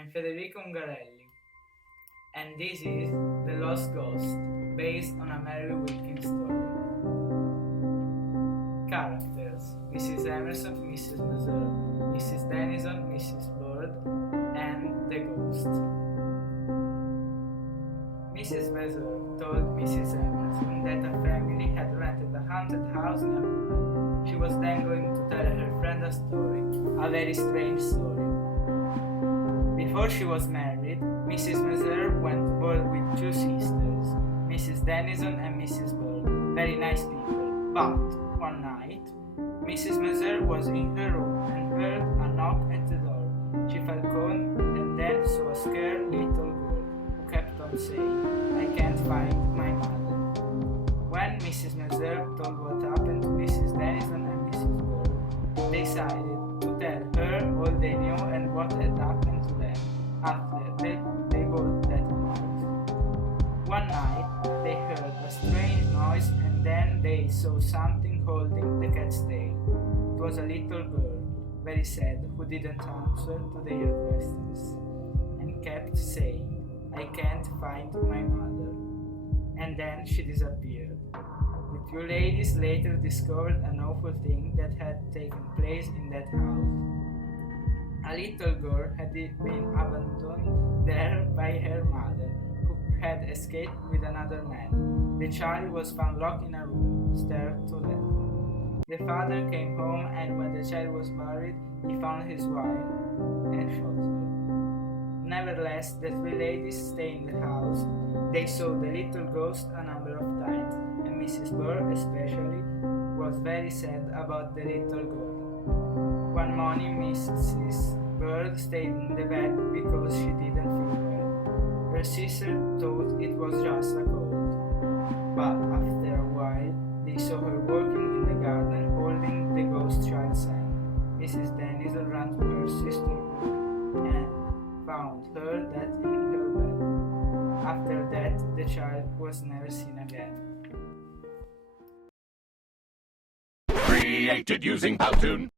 I'm Federico, and this is The Lost Ghost, based on a Mary Wilkins story. Characters: Mrs. Emerson, Mrs. Mazur, Mrs. Dennison, Mrs. Bird, and the Ghost. Mrs. Mazur told Mrs. Emerson that a family had rented a haunted house nearby. She was then going to tell her friend a story, a very strange story. Before she was married, Mrs. Mazur went to board with two sisters, Mrs. Dennison and Mrs. Bird, very nice people. But one night, Mrs. Mazur was in her room and heard a knock at the door. She felt cold and then saw a scared little girl who kept on saying, "I can't find my mother." When Mrs. Mazur told what happened to Mrs. Dennison and Mrs. Bird, they decided to tell her all they knew and what had happened to them after they bought that house. One night, they heard a strange noise and then they saw something holding the cat's tail. It was a little girl, very sad, who didn't answer to their questions and kept saying, "I can't find my mother." And then she disappeared. The two ladies later discovered an awful thing that had taken place in that house. A little girl had been abandoned there by her mother, who had escaped with another man. The child was found locked in a room, starved to death. The father came home, and when the child was buried, he found his wife and shot her. Nevertheless, the three ladies stayed in the house. They saw the little ghost a number of times, and Mrs. Bird especially was very sad about the little girl. One morning, Mrs. Bird stayed in the bed because she didn't feel well. Her sister thought it was just a cold, but after a while, they saw her walking in the garden holding the ghost child's hand. Mrs. Dennison ran to her sister's room and found her dead in her bed. After that, the child was never seen again. Created using Powtoon.